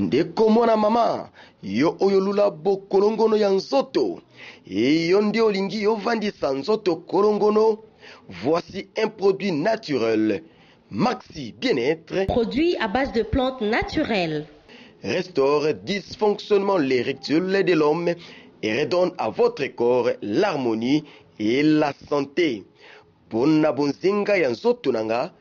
ndeko mwana mama yo oyo lula bokolongono ya nzoto yo nde olingi ovandisa nzoto kolongono. Voici un produit naturel, Maxi Bien-être, produit à base de plantes naturelles, restaure dysfonctionnement l'érectile de l'homme et redonne à votre corps l'harmonie et la santé. Pona bonzenga ya nzoto nanga,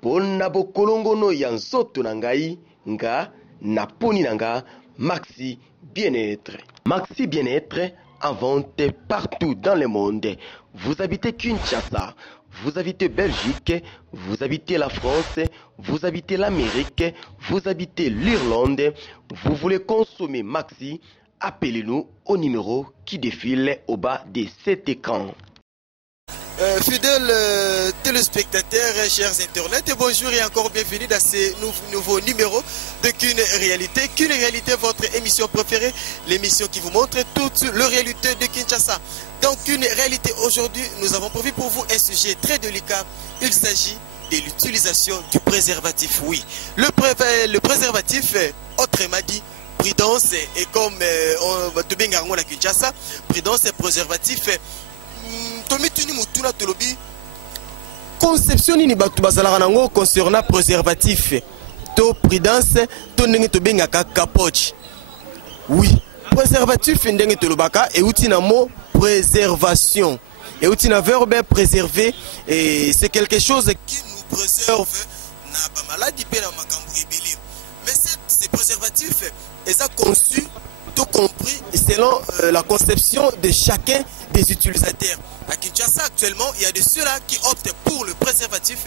pona bokolongono ya nzoto nangai, nga na poni nanga, Maxi Bien-être. Maxi Bien-être en vente partout dans le monde. Vous habitez Kinshasa, vous habitez Belgique, vous habitez la France, vous habitez l'Amérique, vous habitez l'Irlande, vous voulez consommer Maxi, appelez-nous au numéro qui défile au bas de cet écran. Fidèles téléspectateurs, chers internautes, bonjour et encore bienvenue dans ce nouveau numéro de Qu'une réalité, votre émission préférée, l'émission qui vous montre toute la réalité de Kinshasa. Donc une réalité aujourd'hui, nous avons prévu pour vous un sujet très délicat. Il s'agit de l'utilisation du préservatif. Oui, le préservatif, autrement dit, prudence, et comme on va te bien à Kinshasa, prudence et préservatif. Conception ni batu bazalaka nango concernant préservatif to prudence to ndenge to bengaka capoche. Oui, préservatif ndenge to lobaka et outil na mot préservation et outil na verbe préserver, et c'est quelque chose qui nous préserve na ba maladie pe na makambo ebele. Mais ces préservatifs est ça conçu, tout compris selon la conception de chacun des utilisateurs. À Kinshasa actuellement, il y a de ceux-là qui optent pour le préservatif.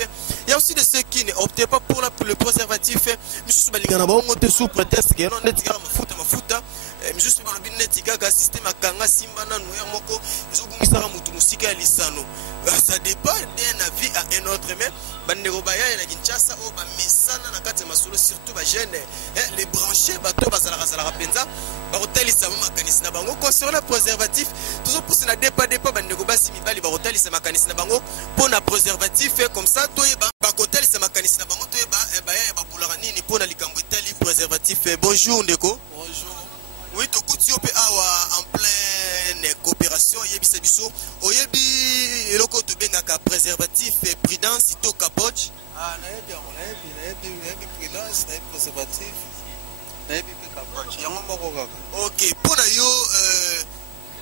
Il y a aussi de ceux qui n'optent pas pour le préservatif. Sous prétexte que non mafuta juste par le net système akanga simba na noya moko ezobungisaka mutu musika ya lisano. Ça dépend d'un avis à un autre, mais bandeko baya na Kinshasa o ba mesana na kati masolo surtout ba jeunes les branchés bato bazalaka penza ba hotelisa makanisi na bango concernant le préservatif. Toujours pour na dépa bandeko basi mibali ba hotelisa makanisi na bango pour na préservatif comme ça toyeba ba hotelisa makanisi na bango toyeba ba ya ba bulaka nini pour na likambo etali préservatif. Bonjour ndeko. Bonjour. Oui, to kuti ope awa en pleine coopération yebisa biso oyebi eloko to bengaka préservatif prudence to capoche. Ah na yebi prudence na préservatif na yebi capoche yango moko kaka. OK, pona yo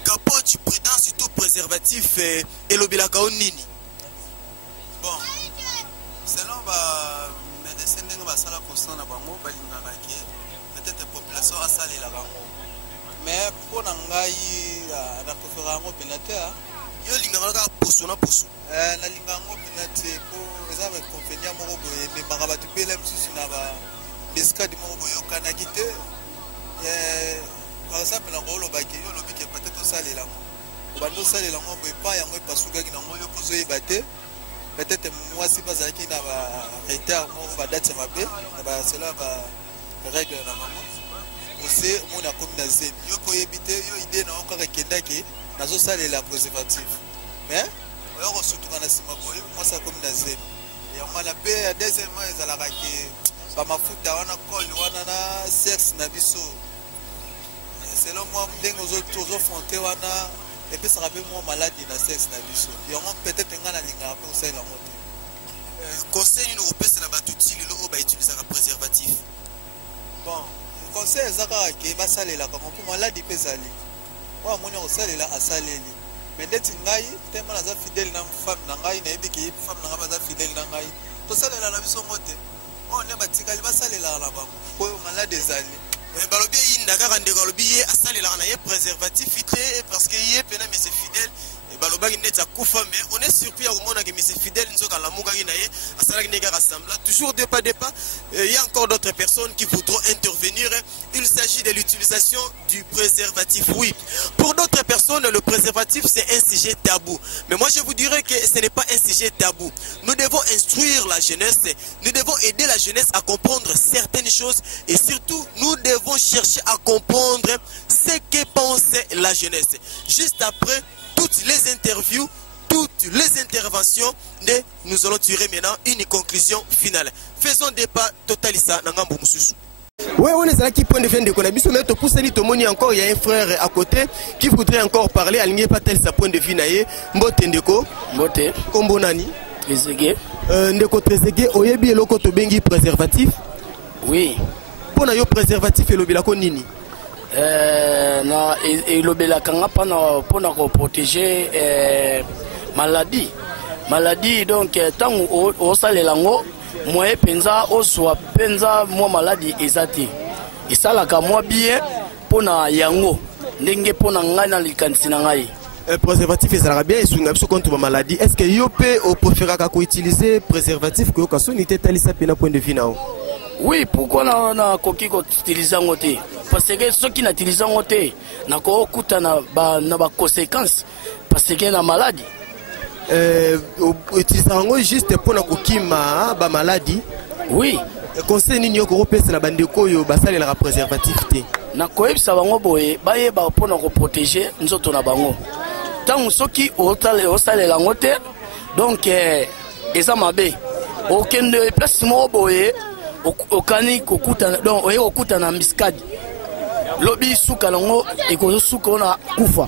capoche prudence to préservatif elobilaka nini? Bon, selon ba médecin ndenge basala constat na bango balingaka ke peut-être population asalela bango. Mais pour ngai na préférer ngo penate yo lingaka ka poso na poso na lingango penate ko eza ba convenient moko boye me makabatu pele msusu na ba discard moko boye kana kite par exemple na rolo ba ke yo lobi ke peut-être salela ngo bando salela ngo boye pa yango epasuka ki na ngo yo pozo yebate peut-être moi si pasaki na ba retard moko ba date mabe na ba cela ba règle na maman. C'est mon commune zen yo koyebite yo idée na okaka kendaki nazo salela préservatif mais oyo surtout kana sima boye moi ça commune zen ya mala pe deuxièmement ezalaka ke ba mafuta wana kol wana na sexe na biso selon moi ndenge ozo fonte wana et puis ça rappelle moi maladie na sexe na biso yango peut-être ngana linga pe osala moto conseil no opesa na batuti lelo ba utiliser un préservatif. Bon, conseil ezaka ke basalela kama pour maladie pezali wa moni osalela asaleli mais ndeti ngai tema naza fidèle na femme na ngai na yebiki femme na ngai baza fidèle na ngai to salela na biso mote on ne batikali basalela na bango po maladie ezali. Mais balobi inda kaka ndeko balobi ye asalela na ye préservatif ité parce que ye pena mais c'est fidèle et balobaki ndeti akufa, mais on est surpris à komona que mais c'est fidèle nzoka la mukaki na ye asalaki ndeka rassembla toujours de pas il y a encore d'autres personnes qui voudront intervenir. Il s'agit de l'utilisation du préservatif. Oui, pour d'autres personnes le préservatif c'est un sujet tabou, mais moi je vous dirais que ce n'est pas un sujet tabou. Nous devons instruire la jeunesse, nous devons aider la jeunesse à comprendre certaines choses et surtout nous devons chercher à comprendre ce que pense la jeunesse. Juste après toutes les interviews, toutes les interventions, nous allons tirer maintenant une conclusion finale. Faisons des pas totalisa na ngambo mususu. Ouais, on est là qui point de vue de Konabiso, mais tu pousses ni encore, il y a un frère à côté qui voudrait encore parler, aligné pas tel sa point de vue naïe. Mbote Ndeko. Mbote. Kombo nani. Trezege. Ndeko Trezege, oyebi eloko to bengi préservatif. Oui. Pour na yo préservatif et lobela ko nini. Na lobela kanga pana pour na protéger maladie. Maladie donc tant au salelango. Moi penza oswa penza moi maladie ezati isalaka moi bien pona yango ndenge pona ngai na likanisi na ngai préservatif ezalaka bien esunga biso contre ba maladie. Est-ce que yo pe au préféraka ko utiliser préservatif ko ka soni te talisa pena point de vue nao? Oui, pourquoi na koki ko utiliser ngote parce que ceux qui n'utilisent ngote na ko kuta na ba conséquences parce que na maladie utilisant juste pour na kokima ba maladie. Oui. Conseil nini yo ko pesa na bandeko yo basale la préservatif te. Na koyebisa bango boye baye ba pour na ko protéger nzoto na bango. Tant soki osale la ngote donc eza mabe. Okende place mo boye okani kokuta donc oye kokuta na miskadi. Lobi suka lango ekozo suka na kufa.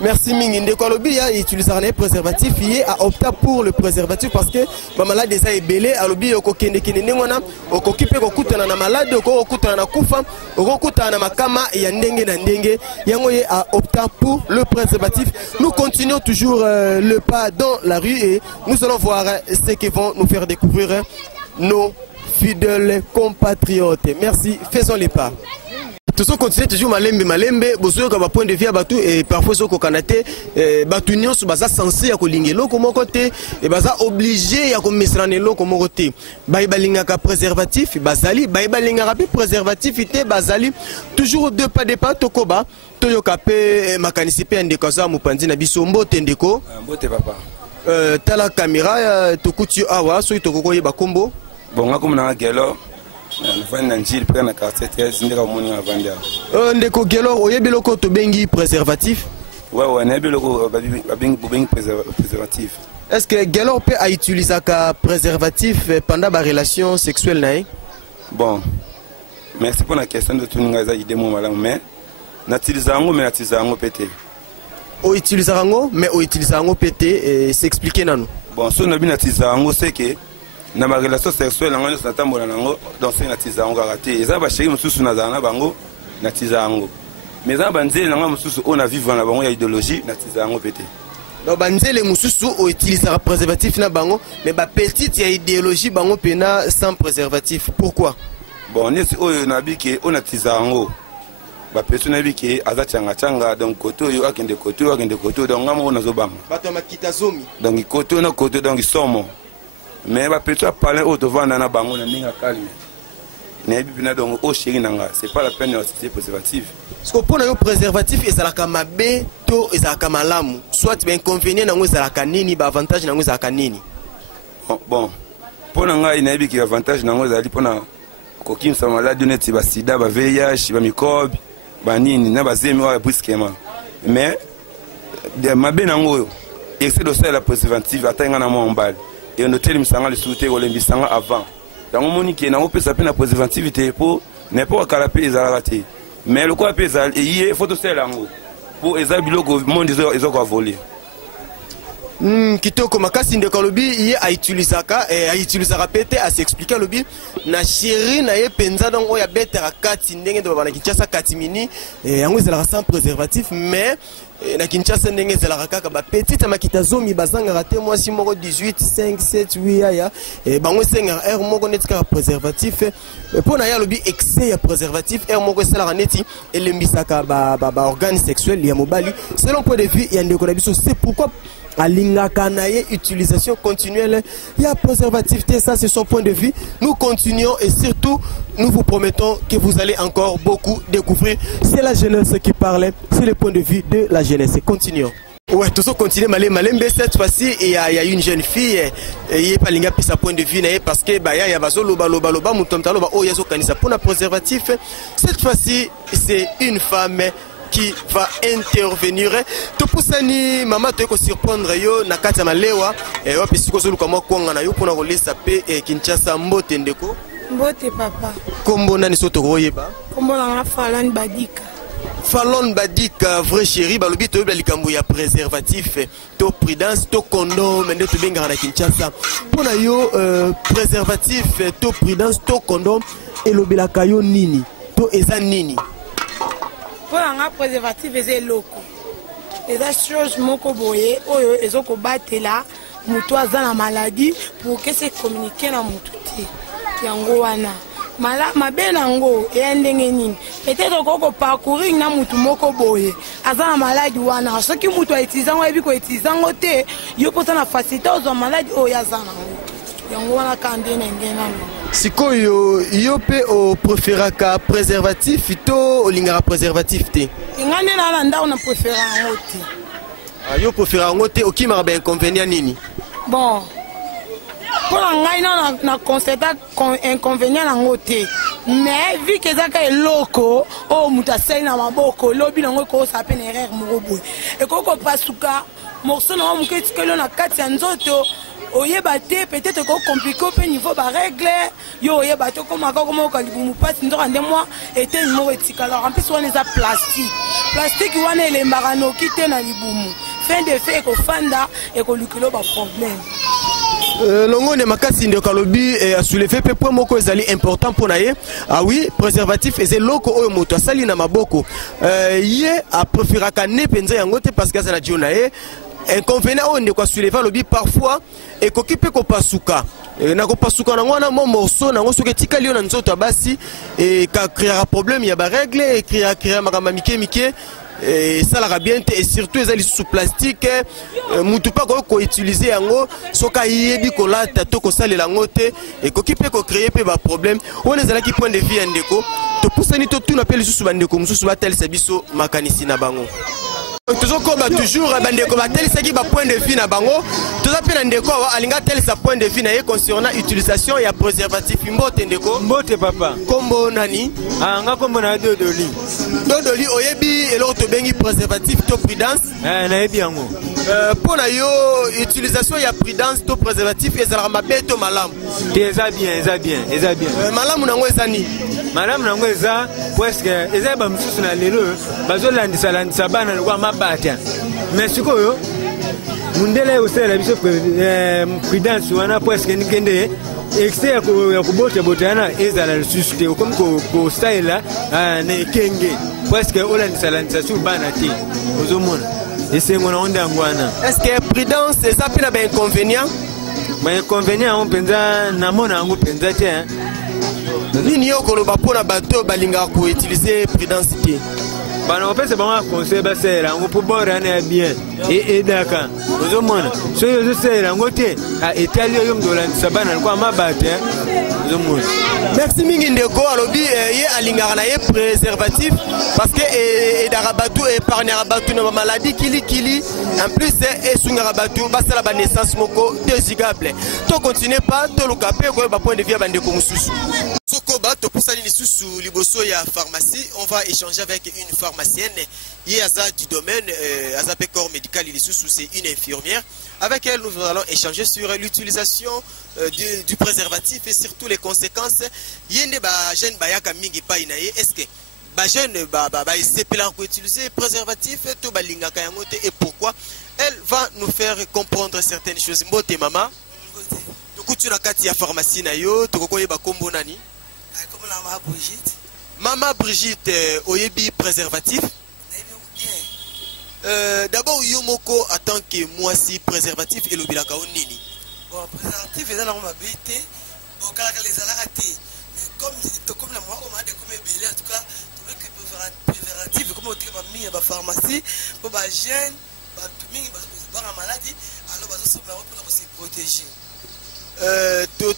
Merci mingi ndeko alobi ya utiliser un préservatif yé a opté pour le préservatif parce que ba malade déjà est belé alobi okokende kende ngona okokipe kokutana na malade okokutana na kufa okokutana na makama ya ndenge na ndenge yango yé a opté pour le préservatif. Nous continuons toujours le pas dans la rue et nous allons voir ce qui vont nous faire découvrir nos fidèles compatriotes. Merci, faisons les pas. Tout ça continue toujours malembe bozo ka ba point de vue batu et parfois so ko kanate batu nyonso baza censé ya ko lingelo ko mokote et baza obligé ya ko mesrane lo ko mokote ba balinga ka préservatif bazali ba balinga ka préservatif ité bazali toujours deux pas de pas tokoba toyo kapé makanisi pe ndeko za mupanzi na biso mbote ndeko mbote papa tala caméra tokuti awa so itokoko yeba kombo bonga comme na gelo na njili pe na quartier 13 ndeka moni avandi ndeko gelo oyebi loko to bengi préservatif. Ouais na biloko bengi préservatif. Est-ce que gelo peut a utiliser ka préservatif pendant ba relation sexuelle nae? Bon, merci pour la question de tout ngaza idée mo malamu mais na utilisango mais na utilisango pété. O utilisango mais o utilisango pété s'expliquer nanu. Bon, so na bina utilisango c'est que na ma relation sexuelle ngo na tambola nango donc c'est na utilisango karaté. Eza ba chéri mususu na zana bango na utilisango. Mais za banzeli nango mususu on a vivre na bango ya idéologie na utilisango pété. Donc banzeli mususu o utiliser préservatif na bango mais ba petite ya idéologie bango pena sans préservatif. Pourquoi? Bon, nesi oyo na biki on a utilisango. Ba personne biki aza changa donc koto yo akende koto donc ngamo na zobanga. Bato makita zomi. Donc koto na koto donc somo. Mais ba personne parler au devant na bango na ninga calme. Na bibina donc o chéri nanga, c'est pas la peine d'utiliser préservatif. Parce que pour le préservatif ezalaka mabe to ezalaka malamu. Soit ben inconvénient nango ezalaka nini ba avantage nango ezalaka nini. Bon. Pour nanga ina biki avantage nango ezali pona kokimsa maladi neti ba sida ba VIH ba microbe ba nini na ba zemi wa brusquement. Mais de mabe nango excès de sel la préservatif atteindre na mo en balle. Et on notait misanga le souté ko lembisanga avant. Dans mon monique na opé ça pe na préservativité pour n'importe quel pays ezalati. Mais le quoi pe ezal et photo sel yango pour ezal biloko monde ezoko voler. Kitoko makasi ndeko lobi ye a utilisaka pete a s'expliquer lobi na chéri na ye penza donc oya betera kati ndenge de bana Kinshasa kati mini yango ezalaka sans préservatif mais na Kinshasa ndenge ezalaka kaka ba petite makita zomi bazanga raté moi si moko 18 5 7 8 ya bango senga air moko netika préservatif pour na ya lobi excès ya préservatif air moko sala neti elembisaka ba organe sexuel ya mobali selon point de vue ya ndeko na biso. C'est pourquoi Alinga Kanaye, utilisation continuelle, il y a préservatif, ça c'est son point de vue. Nous continuons et surtout, nous vous promettons que vous allez encore beaucoup découvrir. C'est la jeunesse qui parle, c'est le point de vue de la jeunesse. Continuons. Ouais, tout ça continue, Malembe, cette fois-ci, il y a une jeune fille, il n'y a pas linga puis sa point de vue, parce que, bah, il y a bazo, loba, moutomtalo, oh, yazo kanisa, pour un préservatif. Cette fois-ci, c'est une femme qui va intervenir. Tout pour ça ni maman te ko surprendre yo na kati ya malewa et wa pisiko zulu kama kwanga na yo pona kolesa pe Kinshasa mbote ndeko. Mbote papa. Kombo nani soto koyeba? Kombo na Falon Badika. Falon Badika, vrai chéri, balobi to yeba likambo ya préservatif, to prudence, to condom, nde to benga na Kinshasa. Pona yo préservatif, to prudence, to condom, elobelaka yo nini? To eza nini? Pona nga préservatif eza loko. Eza chose moko boye oyo ezoko batela mutu aza na maladie pour que se communiquer na mutu te. Yango wana. Mabe nango e ndenge nini peut-être koko parcourir na mutu moko boye aza na maladie wana soki mutu a utilisango ebi ko utilisango te yo pota na facilité ozo maladie oyo aza nango yango wana kande na ngena sikoyo yo pe o préféraka préservatif to olingaka préservatif te ngane na ndao na préféra ngo te yo préféra ngo te okimaka ba inconvénient nini bon pour ngai na constater inconvénient nango te mais vu que ça ka loko o muta sel na maboko lobi nango ko sa peine erreur moko boy e ko pasuka morceau na mo ketikelo na kati ya nzoto oyeba te peut-être ko compliqué pe niveau ba règle yo oyeba to ko maka ko mo ka libumu pasi ndoka nde moi était mo etika alors en plus on est à plastique wana ele marano kite na libumu fin de fait ko fanda e ko lukilo ba problème longo ne makasi ndeko lobi a soulevé pe point moko ezali important pour naye ah oui préservatif eze loko oyo moto asali na maboko ye a préféraka ne penza yango te parce que ça na diona ye inconvénient oyo ndeko soulevé lobi parfois e kokipe ko pasuka na ko pasuka na ngwana mo morceau na ngoso ke tikali na nzoto basi e ka créera problème ya ba règle et créera makamba mike et ça la bien et surtout les sous plastique mutu pas ko utiliser yango soka yebi ko lata to ko sale la ngote et ko kipe ko créer pe ba problème on ezala ki point de vue ndeko to pusani to tout appelle sous bandeko mususu batel sabiso makanisi na bango toujours bandeko batel saki ba point de vue na bango to appelle ndeko alinga tel sa point de vue na concernant utilisation ya préservatif mbote ndeko mbote papa kombo nani nga kombo na dodoli oyebi eloko to bengi préservatif to prudence na yebi yango pona yo utilisation ya prudence to préservatif ezala mabe to malamu eza bien malamu nango eza nini malamu nango eza presque eza ba msusu na lelo bazolandisa bana kwa mabata mais sikoyo mundele usela biso prudence wana presque nikende excès ya kubota ezala lisusu te comme ko style na ekenge presque olandisa su bana te ozomona esengo na onda ngwana est-ce que prudence eza pe na ba inconvénient on penza na mona yango penza te nini yo koloba mpona bato balingaka ko utiliser prudence te bana opesa bango conseil basela yango po bora na bien edaka ozomona so yo zosela yango te etali oyo mdolandisa bana kwa mabata ozomona merci mingi ndeko alobi ye alingaka na ye préservatif parce que edaka bato épargnaka bato na maladie kilikili en plus esungaka bato basala naissance moko désigable to continue pas toluka mpe koyeba point de vue ya bandeko mosusu sokoba topusani lisusu liboso ya pharmacie on va échanger avec une pharmacienne ye aza du domaine aza pe corps médical lisusu c'est une infirmière avec elle nous allons échanger sur l'utilisation du préservatif et surtout les conséquences yende ba jeune bayaka mingi pai na ye est-ce que ba jeune ba sepela ko utiliser préservatif to balingaka yango te et pourquoi elle va nous faire comprendre certaines choses mbote mama tukutu na kati ya pharmacie na yo tokokoyeba kombo nani comme la maman Brigitte. Maman Brigitte, oyebi préservatif. D'abord, yomoko en tant que moi si préservatif et l'obilaka nini. Bon, préservatif est dans la mabité. Bon, quand les alatés. Mais comme la moi, on m'a dit comme belé en tout cas, tu veux que préservatif comme on dit mis à la pharmacie pour les jeunes, tout le monde va maladie, alors on va se protéger.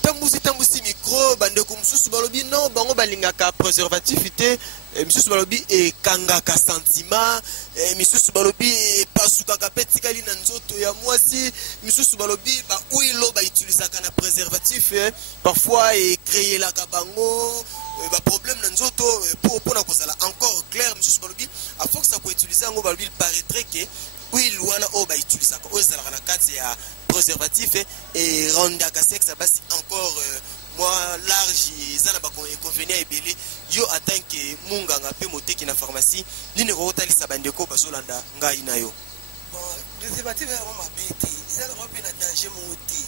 Tambusi micro bandeko mususu balobi non bango balingaka préservatif te misusu balobi ekangaka sentiment misusu balobi pasukaka petikali na nzoto ya mwasi misusu balobi ba oilo ba utilisaka na préservatif parfois créer la bango ba problème na nzoto pour na kozala encore clair misusu balobi à force ça ko utiliser ngo balobi il paraîtrait que oui wana o ba utilisaka o ezala na kati ya préservatif et rondaka sexe basi encore moi large ezala ba inconvénient ebele yo en tant que munganga pe moteki na pharmacie nini ko talisa bandeko bazolanda ngai na yo. Bon, préservatif est vraiment bête. Ils ont un peu de danger monté.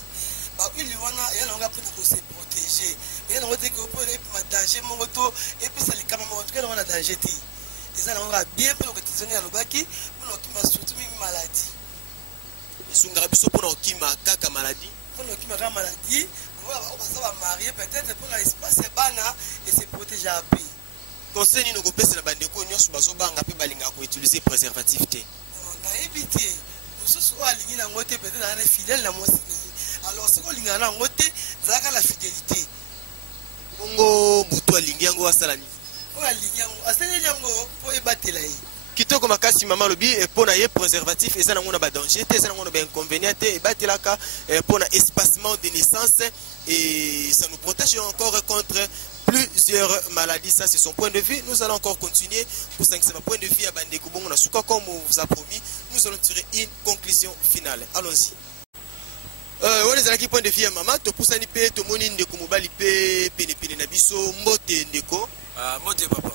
Parce que les gens ont un peu de se protéger. Ils ont un peu de danger monté et puis ça les caméras montrent qu'ils ont un danger. Ils ont un bien pour que tu sois à l'obaki pour qu'ils soient surtout une maladie. Ils sont grabis pour qu'ils soient kaka maladie. Pour qu'ils soient maladie, on va marier peut-être pour l'espace bana et se protéger à paix. Conseil nous repère la bande de cognos sur baso banga pe balinga ko utiliser préservatif té. Éviter nous sommes alignés dans notre peut-être dans les fidèles dans moi alors ce qu'on ligne dans notre ça la fidélité bongo buto alingi yango asalani on aligné asalani yango pour ébattre là kitoko makasi mama lobi pona ye préservatif et ça na ngona ba danger té ça na ngona ba inconvénient té ebatelaka pona espacement de naissance et ça nous protège encore contre plusieurs maladies. Ça c'est son point de vue. Nous allons encore continuer pour 5 point de vue à Bandeko Bongo Nasuka comme on vous a promis. Nous allons tirer une conclusion finale. Allons-y. On est à qui point de vue à maman. To poussani pe to moni ndeko mobali pe pene na biso mbote ndeko. Mbote papa.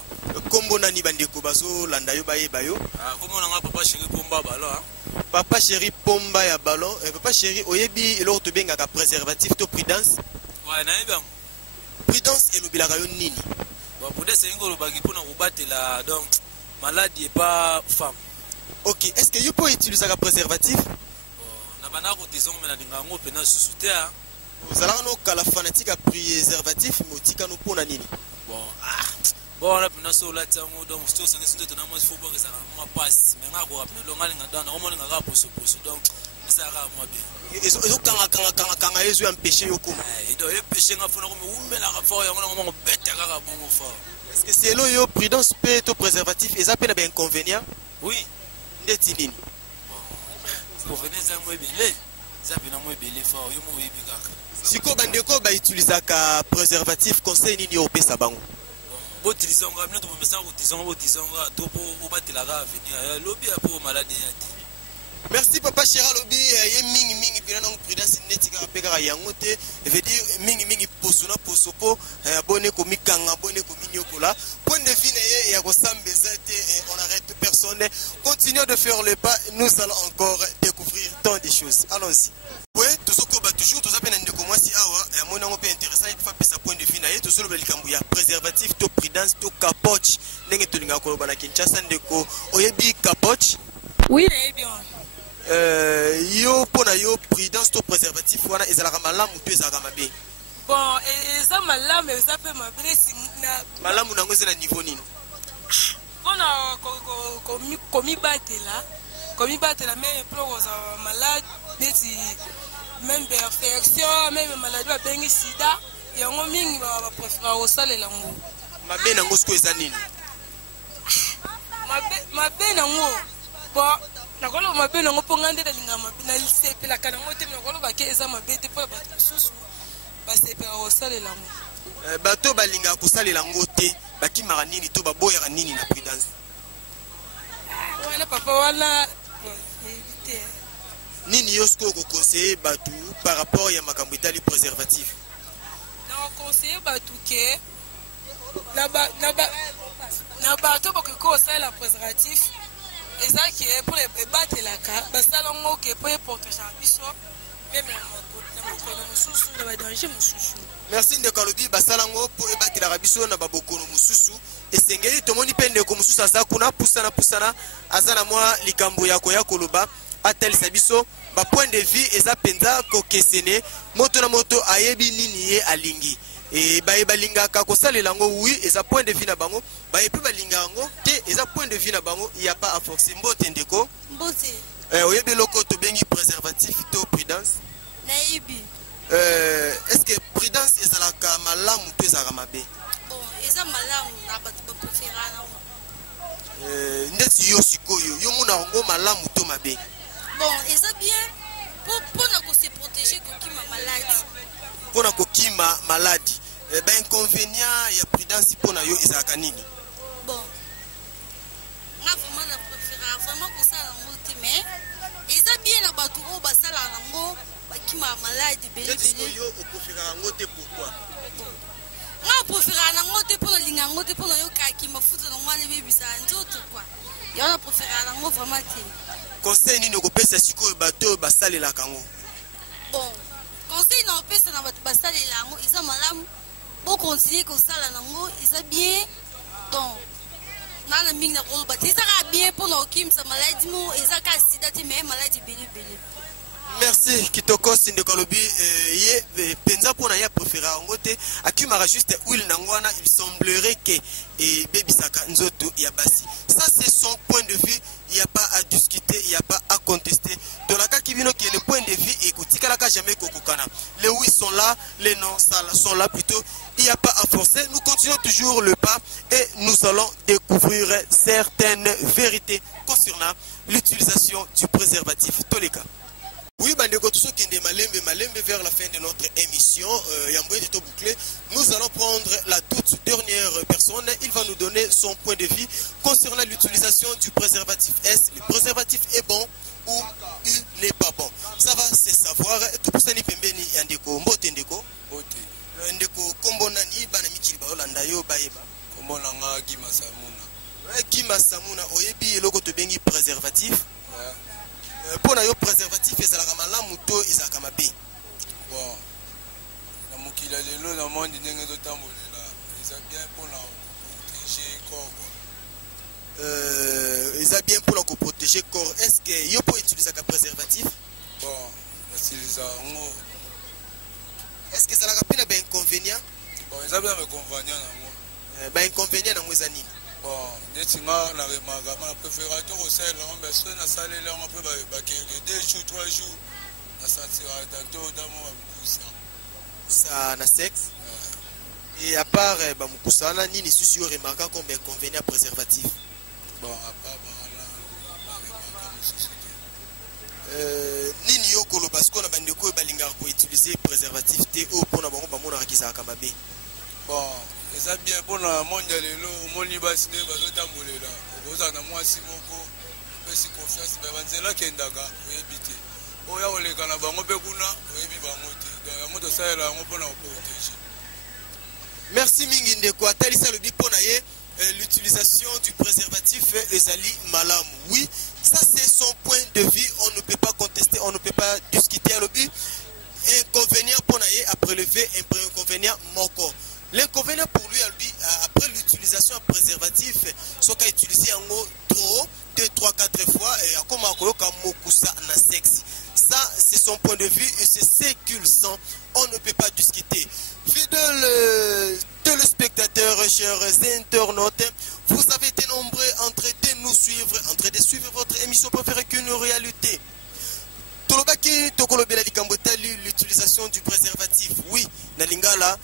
Kombo nani bandeko baso landa yo baye bayo. Kombo na papa chéri pomba ballon. Papa chéri pomba ya ballon. Papa chéri oyebi eloko to benga ka préservatif to prudence. Ouais na yeba. Prudence et l'obilaka yo nini. Bon prudence c'est ngolo bagi pona kobatela donc maladie et pas femme. OK, est-ce que you peux utiliser un préservatif? Na bana ko disons mais na dingango pena susutea. Vous allez no kala fanatique à préservatif motika no pona nini. Bon là pena so la tango donc sto sangi sinto na mo faut pas que ça ma passe mais ngako rapena lo ngali ngada na mo ngaka poso donc ça ra moi bien. Ezo kanga ezo empêcher yo ko. Do empêcher ngafuna ko me la rafa yo ngona mo beta kaka bongo fa. Est-ce que c'est lo yo prudence pe to préservatif eza pe na ba inconvénient? Oui. Ndeti nini? Pour venir ça moi belé. Ça pena moi belé fa yo mo yebi kaka. Siko bandeko ba utiliser ka préservatif conseil nini yo pesa bango? Bo utiliser ngam na to mesa ko utiliser ngam to po o batela ka venir lobby pour maladie. Merci papa Chéra Lobi ye mingi bila na prudence netika peka yangote veut dire mingi posona posopo abonné ko mikanga abonné ko minyokola point de vue na ya ko sambezate on arrête personne continuons de faire le pas nous allons encore découvrir tant de choses allons-y. Oui tout ce qu'on va toujours tout ça peine ndeko mwasi awa ya mona ngo pe intéressant il faut pesa point de vue na ye tout solo belikambu ya préservatif to prudence to capoche ndenge tolinga ko bana Kinshasa ndeko oyebi capoche. Oui bien. Yo pona yo prudence to préservatif wana ezalaka malamu to ezalaka mabe. Bon eza malamu eza pe mabe na malamu nango eza na niveau nini? Pona komi batela mais pour aux malades neti même infection même maladie ba bengi sida yango mingi ba préférer osalela ngo. Mabe nango siko eza nini? Mabe nango bon nakolo mabe nango pongande dalinga mabe na lisepela kana ngote nakolo bake eza mabe te po bato susu basepela osalela ngo. Bato balinga kosalela ngo te bakimaka nini to baboyaka nini na prudence? Wana papa wana nini yo siko ko conseiller bato par rapport ya makambo etali préservatif? Na conseiller bato ke na bato bakoko osalela préservatif eza qui est pour les battre la carte basala ngo ke pour protéger biso même na mususu na ba danger mususu. Merci ndeko lobi basala ngo pour battre la biso na babokono mususu esengeli tomoni pende ko mususu asa kuna pusana azana mwa likambo yako ya koloba atalisa biso ba point de vue eza penza ko kesene moto na moto ayebi nini ye alingi et balinga ka kosalela ngo oui eza point de vue na bango pe balinga ngo te eza point de vue na bango il y a pas à forcer mbote ndeko mbote oyebi loko to bengi préservatif to prudence naibi est-ce que prudence ezalaka malamu to ezalaka mabe? Bon eza malamu na bato ba préférer ndeti yo sikoyo yo mona ngo malamu to mabe? Bon eza bien pour na se protéger kokima maladie. Pour na kokima maladie ba inconvénient ya prudence pour na yo ezalaka nini? Bon na vraiment na préférera vraiment kosala yango te mais eza bien na bato oyo basalaka yango bakima malade belebele yo opréférera yango te pourquoi nga opréférera nango te mpo nalinga yango te mpo nayokaki mafuta nango wana ebebisaka nzoto kua yango na préférera nango vraiment te conseil nini okopesa sikoyo bato oyo basalelaka yango bon conseil na opesa na bato basalela yango eza malamu bokontinue kosala nango eza bien donc nana mingi na koloba te ezaka bien mpona okimisa maladi mo ezaka sida te me maladi ebelebele merci kitoko sindeko alobi ye mpenza mpona ye apréférera yango te akimaka juste huile nango wana il semblerait ke ebebisaka nzoto ya basi ça c'est son point de vue il n'y a pas à discuter il n'y a pas à contester tolakaki bino ke le point de vue ekotikalaka jamais kokokana les oui sont là les non sont là plutôt il n'y a pas à forcer nous continuons toujours le pas et nous allons découvrir certaines vérités concernant l'utilisation du préservatif Toleka. Oui, bandeko tozokende malembe vers la fin de notre émission. Yamboye de bouclé. Nous allons prendre la toute dernière personne. Il va nous donner son point de vue concernant l'utilisation du préservatif. Est-ce le préservatif est bon ou il n'est pas bon? Ça va se savoir. Tout pour ça ni pembeni yandeko mbote ndeko. Ndeko kombo nani bana mikili ba olanda yo bayeba. Kombo nanga Gima Samuna. Gima Samuna oyebi eloko to bengi préservatif. Pour yo préservatif ezalaka malamu to ezalaka mabe bon na mokili lelo na monde ndenge ezotambolela eza bien mpona protéger corps eza bien mpona koprotéger corps est ce que yo mpo utilisaka préservatif bon nasilisa yango est ce que ezalaka mpe na bainconvénient bon eza bien bainconvénient nango bainconvénient nango eza nini bon neti nga na remaka na préférateur kosalela yango mais soki nasalela yango mpe bakeke 2 jours 3 jours nasantira tato damo bamokusa ça na sexe et à part bamokusa wana nini susi yo remarka comme inconvénient préservatif bon à part baremaka mosusu te nini yo koloba siko na bandeko oyo balingaka koutilize préservatif te oyo mpona bango bamonaka ezalaka mabe bon eza bien mpona monde ya lelo omoni basi nde bazotambolela okozala na mwasi moko opesi confiance me banzela kendaka oyebi te oya koleka na bango mpe kuna oyebi bango te donc yango tosalela yango mpona koprotege. Merci mingi ndeko atalisa lobi mpona ye l'utilisation du préservatif ezali malamu. Oui, ça c'est son point de vue, on ne peut pas contester, on ne peut pas discuter lobi. Inconvénient mpona ye a prélevé un inconvénient moko. L'inconvénient pour lui, après l'utilisation de préservatif, ce qu'a utilisé en trop, 2, 3, 4 fois, et comme na sexe. Ça, c'est son point de vue et c'est ce qu'il sent. On ne peut pas discuter. Fidèles téléspectateurs, chers internautes, vous avez été nombreux en train de nous suivre, en train de suivre votre émission préférée qu'une réalité. Tolobaki tokolobela likambo tali l'utilisation du préservatif. Oui, na lingala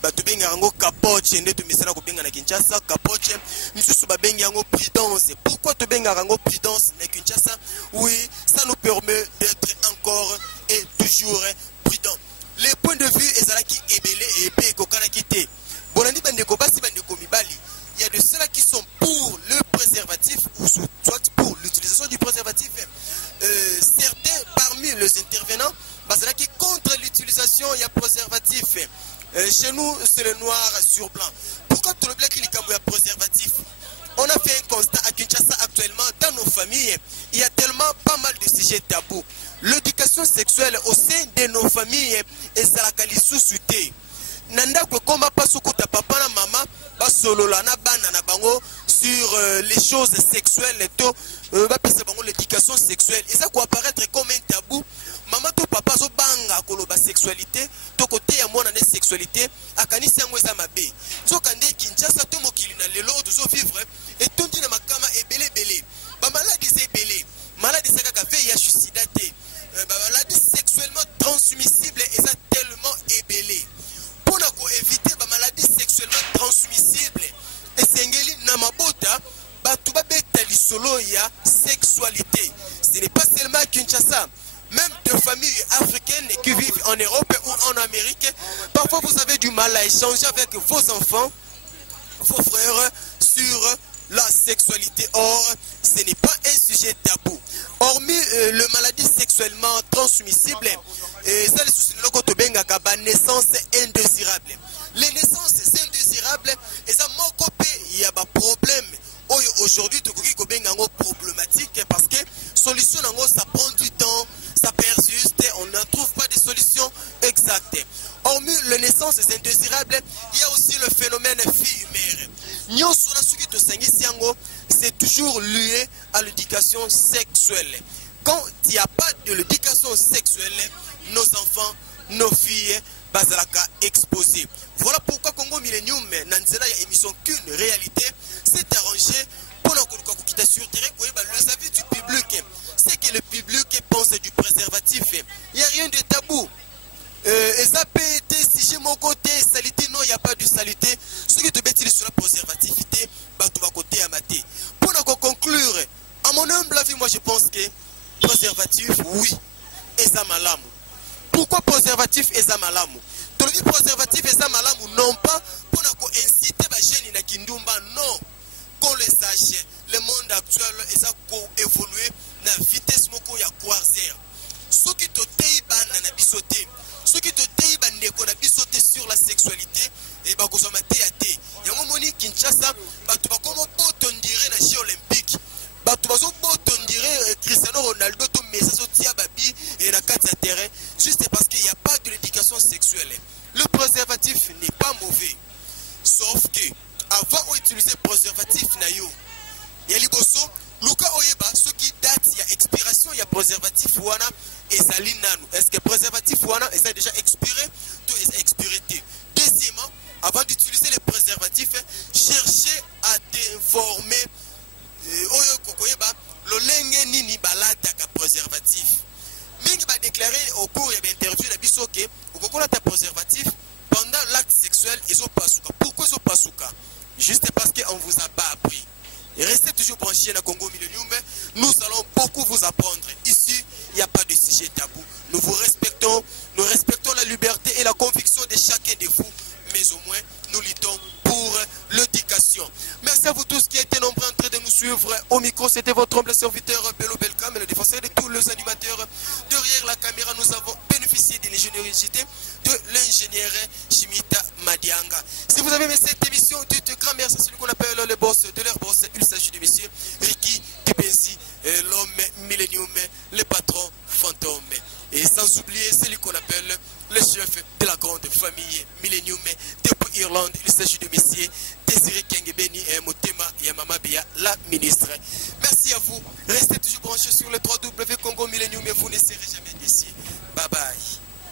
bato benga yango capoche nde to misana ko benga na Kinshasa capoche misusu ba benga yango prudence. Pourquoi to benga yango prudence na Kinshasa? Oui, ça nous permet d'être encore et toujours prudent. Les points de vue ezalaki ebele et pe kokana kité. Bonandi bandeko basi bandeko mibali. Il y a de ceux-là qui sont pour le préservatif ou soit pour l'utilisation du préservatif. Certains parmi les intervenants, parce qui contre l'utilisation il y a préservatif. Chez nous, c'est le noir sur blanc. Pourquoi tout le black il y a préservatif? On a fait un constat à Kinshasa actuellement, dans nos familles, il y a tellement pas mal de sujets tabous. L'éducation sexuelle au sein de nos familles est ça la sous-souté. Nanda koma pasukuta papa na mama basolola na bana na bango sur les choses sexuelles et tout bapesa bango l'éducation sexuelle et ça quoi apparaître comme un tabou. Maman to papa zo banga koloba sexualité to côté ya mwana na sexualité akanisi yango eza mabe zo kande Kinshasa to mokili na lelo to zo vivre et tout na makama ebele bele ba maladies ebele maladies kaka VIH sida te ba maladies sexuellement transmissibles et ça tellement ebele. Pour éviter les maladies sexuellement transmissibles, et sengeli namabota, batuba betali solo ya sexualité. Ce n'est pas seulement à Kinshasa, même de familles africaines qui vivent en Europe ou en Amérique, parfois vous avez du mal à échanger avec vos enfants, vos frères sur la sexualité. Or, ce n'est pas un sujet tabou. Hormis le maladie sexuellement transmissible, ça les soucis de naissance indésirable. Les naissances indésirables, et ça manque il y a un problème. Aujourd'hui, tu as une problématique parce que solution ça prend du temps, ça persiste, on ne trouve pas de solution exacte. Hormis les naissances indésirables, il y a aussi le phénomène fille-mère. C'est toujours lié à l'éducation sexuelle. Quand il n'y a pas de l'éducation sexuelle, nos enfants, nos filles, bazalaka exposés. Voilà pourquoi Congo Millennium, Nanzela, il y a émission qu'une réalité, s'est arrangé pour quitter sur terrain, le avis du public. C'est que le public pense du préservatif. Il n'y a rien de tabou. Et ça peut être, si j'ai mon côté, salité, non, il n'y a pas de salité. Ce qui te bêtise sur la préservativité, tu vas côté à mater. Pour conclure, à mon humble avis, moi je pense que préservatif, oui, et ça malam. Pourquoi préservatif et ça malam? Tu dis préservatif et ça malam, non pas pour inciter les jeunes à Kindumba, non. Qu'on le sache, le monde actuel et ça évoluer à la vitesse moko ya croisière. Ce qui te débat na bisoté, ce qui te débat ndeko na bisoté sur la sexualité et ba kozoma théâté. Yango moni Kinshasa, ba tu ba comme potondire na Jeux olympiques. Ba tu ba zo potondire Cristiano Ronaldo to message au tia babi et na kati terrain juste parce qu'il n'y a pas de l'éducation sexuelle. Le préservatif n'est pas mauvais. Sauf que avant d'utiliser le préservatif na yo, ya liboso luka oyeba ce qui date, il y a expiration, il y a préservatif wana et sali nanu. Est-ce que préservatif wana est déjà expiré? Tout est expiré. Deuxièmement, avant d'utiliser les préservatifs, cherchez à t'informer oyo kokoyeba lo lenge nini balata ka préservatif. Mingi ba déclarer au cours de l'interview na biso ke okokola ta préservatif pendant l'acte sexuel ils ont pas souka. Pourquoi ils ont pas souka? Juste parce qu'on vous a pas appris. Et restez toujours branchés dans Congo Millennium. Nous allons beaucoup vous apprendre. Ici, il n'y a pas de sujet tabou. Nous vous respectons. Nous respectons la liberté et la conviction de chacun de vous. Mais au moins, nous luttons pour l'éducation. Merci à vous tous qui étaient nombreux en train de nous suivre. Au micro, c'était votre humble serviteur Bello Belkam, le défenseur de tous les animateurs. Derrière la caméra, nous avons bénéficié de l'ingéniosité de l'ingénieur Chimita Madianga. Si vous avez aimé cette émission, dites grand merci à celui qu'on appelle le boss de leur boss. Il s'agit de monsieur Ricky Kipenzi, l'homme millénium, le patron fantôme. Et sans oublier celui qu'on appelle le chef de la grande famille Millennium depuis Irlande. Il s'agit de monsieur Désiré Kengebeni et Motema Yamama Bia, la ministre. Merci à vous. Restez toujours branchés sur le 3W